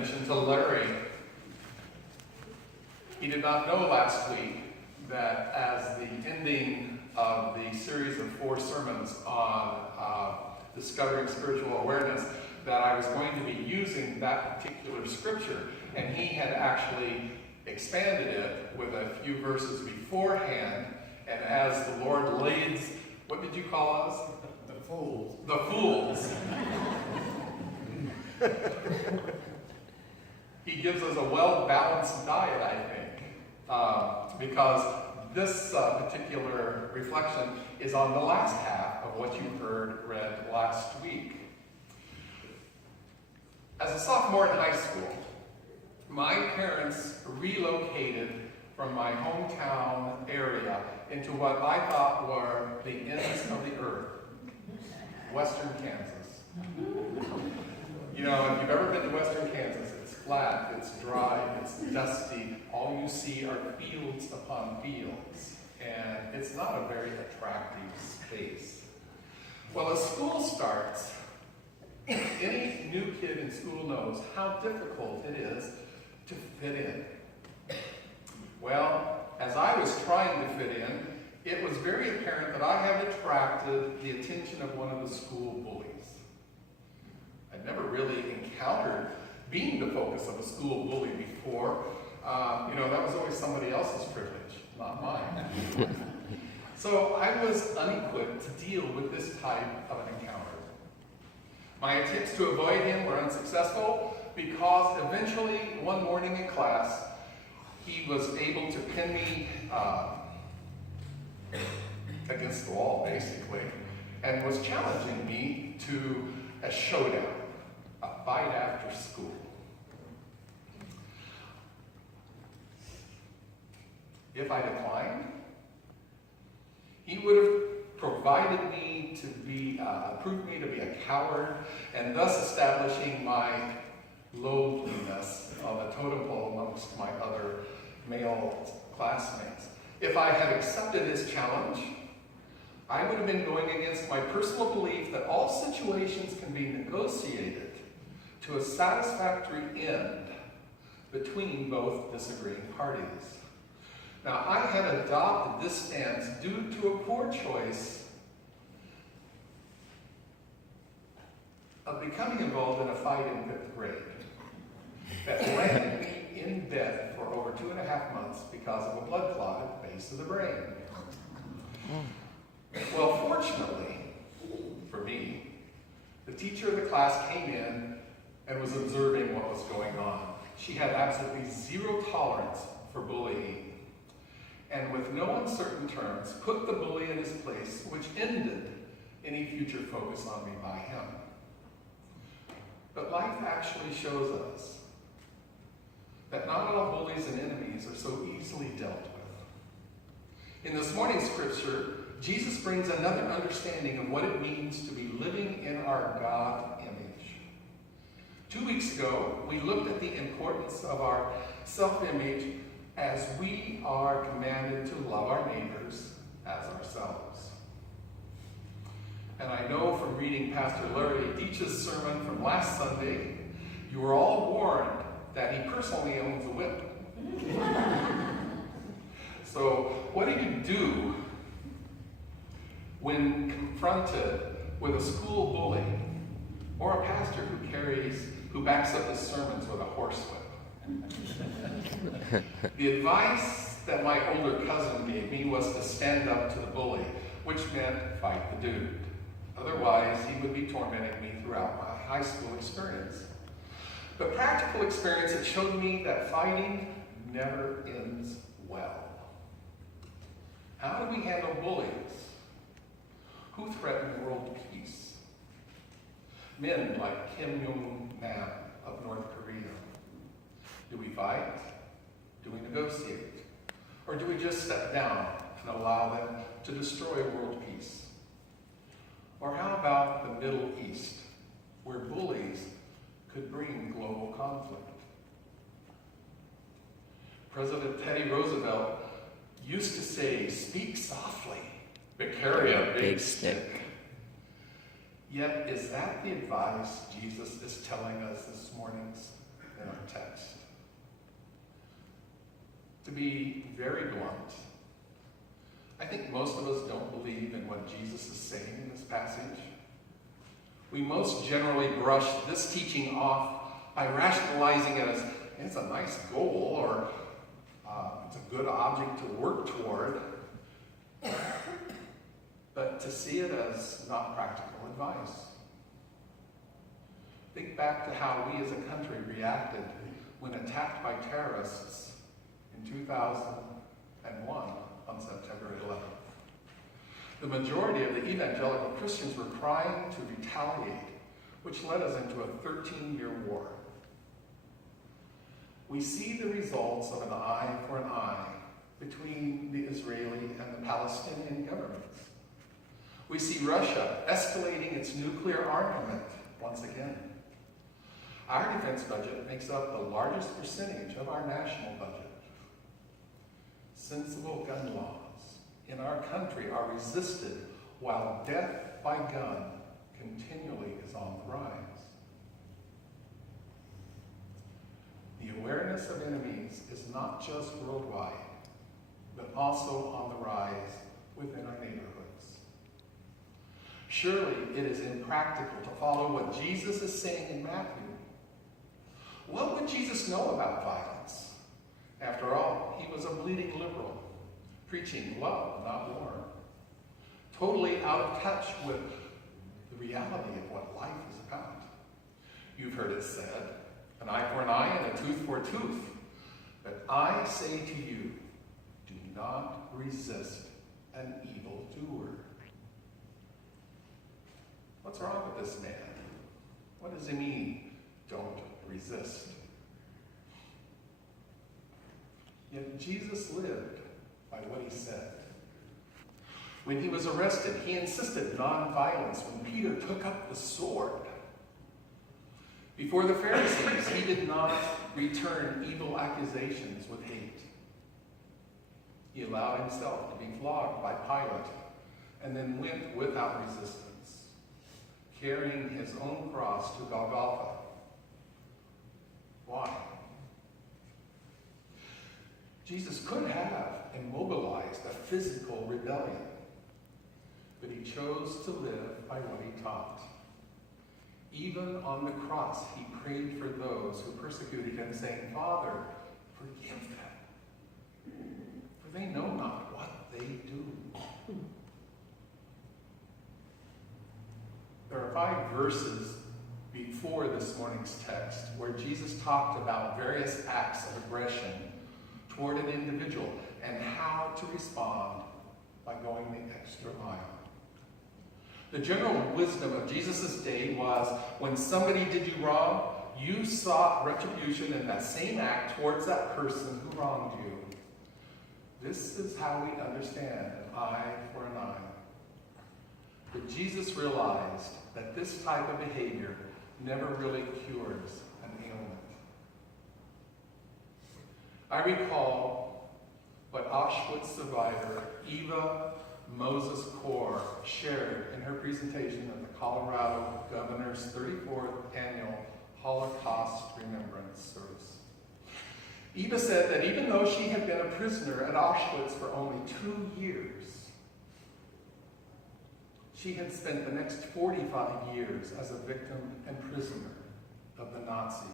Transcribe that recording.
mention to Larry, he did not know last week that as the ending of the series of 4 sermons on discovering spiritual awareness, that I was going to be using that particular scripture, and he had actually expanded it with a few verses beforehand, and as the Lord leads, what did you call us? The fools. The fools. He gives us a well-balanced diet, I think, because this particular reflection is on the last half of what you heard read last week. As a sophomore in high school, my parents relocated from my hometown area into what I thought were the ends of the earth, western Kansas. You know, if you've ever been to western Kansas, it's flat, it's dry, it's dusty. All you see are fields upon fields, and it's not a very attractive space. Well, as school starts, any new kid in school knows how difficult it is to fit in. Well, as I was trying to fit in, it was very apparent that I had attracted the attention of one of the school bullies. I'd never really encountered being the focus of a school bully before. That was always somebody else's privilege, not mine. So I was unequipped to deal with this type of an encounter. My attempts to avoid him were unsuccessful because eventually, one morning in class, he was able to pin me against the wall, basically, and was challenging me to a showdown, a fight after school. If I declined, he would have proved me to be a coward, and thus establishing my lowliness on the totem pole amongst my other male classmates. If I had accepted his challenge, I would have been going against my personal belief that all situations can be negotiated to a satisfactory end between both disagreeing parties. Now, I had adopted this stance due to a poor choice of becoming involved in a fight in 5th grade that landed me in bed for over 2.5 months because of a blood clot at the base of the brain. Well, fortunately for me, the teacher of the class came in and was observing what was going on. She had absolutely zero tolerance for bullying, and with no uncertain terms, put the bully in his place, which ended any future focus on me by him. But life actually shows us that not all bullies and enemies are so easily dealt with. In this morning's scripture, Jesus brings another understanding of what it means to be living in our God image. 2 weeks ago, we looked at the importance of our self-image as we are commanded to love our neighbors as ourselves. And I know from reading Pastor Larry Deitch's sermon from last Sunday, you were all warned that he personally owns a whip. So what do you do when confronted with a school bully or a pastor who backs up his sermons with a horsewhip? The advice that my older cousin gave me was to stand up to the bully, which meant fight the dude. Otherwise, he would be tormenting me throughout my high school experience. But practical experience had showed me that fighting never ends well. How do we handle bullies? Who threaten world peace? Men like Kim Jong-nam of North Korea. Do we fight? Do we negotiate? Or do we just step down and allow them to destroy world peace? Or how about the Middle East, where bullies could bring global conflict? President Teddy Roosevelt used to say, "Speak softly, but carry a big stick." Yet, is that the advice Jesus is telling us this morning in our text. To be very blunt, I think most of us don't believe in what Jesus is saying in this passage. We most generally brush this teaching off by rationalizing it as it's a nice goal or it's a good object to work toward, but to see it as not practical advice. Think back to how we as a country reacted when attacked by terrorists in 2001 on September 11th. The majority of the evangelical Christians were trying to retaliate, which led us into a 13-year war. We see the results of an eye for an eye between the Israeli and the Palestinian governments. We see Russia escalating its nuclear armament once again. Our defense budget makes up the largest percentage of our national budget. Sensible gun laws in our country are resisted while death by gun continually is on the rise. The awareness of enemies is not just worldwide, but also on the rise within our neighborhoods. Surely it is impractical to follow what Jesus is saying in Matthew. What would Jesus know about violence? After all, he was a bleeding liberal, preaching love, not war. Totally out of touch with the reality of what life is about. You've heard it said, an eye for an eye and a tooth for a tooth. But I say to you, do not resist an evildoer. What's wrong with this man? What does he mean, don't resist? Yet Jesus lived by what he said. When he was arrested, he insisted non-violence when Peter took up the sword. Before the Pharisees, he did not return evil accusations with hate. He allowed himself to be flogged by Pilate and then went without resistance, carrying his own cross to Golgotha. Why? Jesus could have immobilized a physical rebellion, but he chose to live by what he taught. Even on the cross, he prayed for those who persecuted him, saying, Father, forgive them, for they know not what they do. There are 5 verses before this morning's text where Jesus talked about various acts of aggression toward an individual and how to respond by going the extra mile. The general wisdom of Jesus' day was when somebody did you wrong, you sought retribution in that same act towards that person who wronged you. This is how we understand an eye for an eye. But Jesus realized that this type of behavior never really cures an ailment. I recall what Auschwitz survivor Eva Moses Core shared in her presentation at the Colorado Governor's 34th Annual Holocaust Remembrance Service. Eva said that even though she had been a prisoner at Auschwitz for only 2 years, she had spent the next 45 years as a victim and prisoner of the Nazis.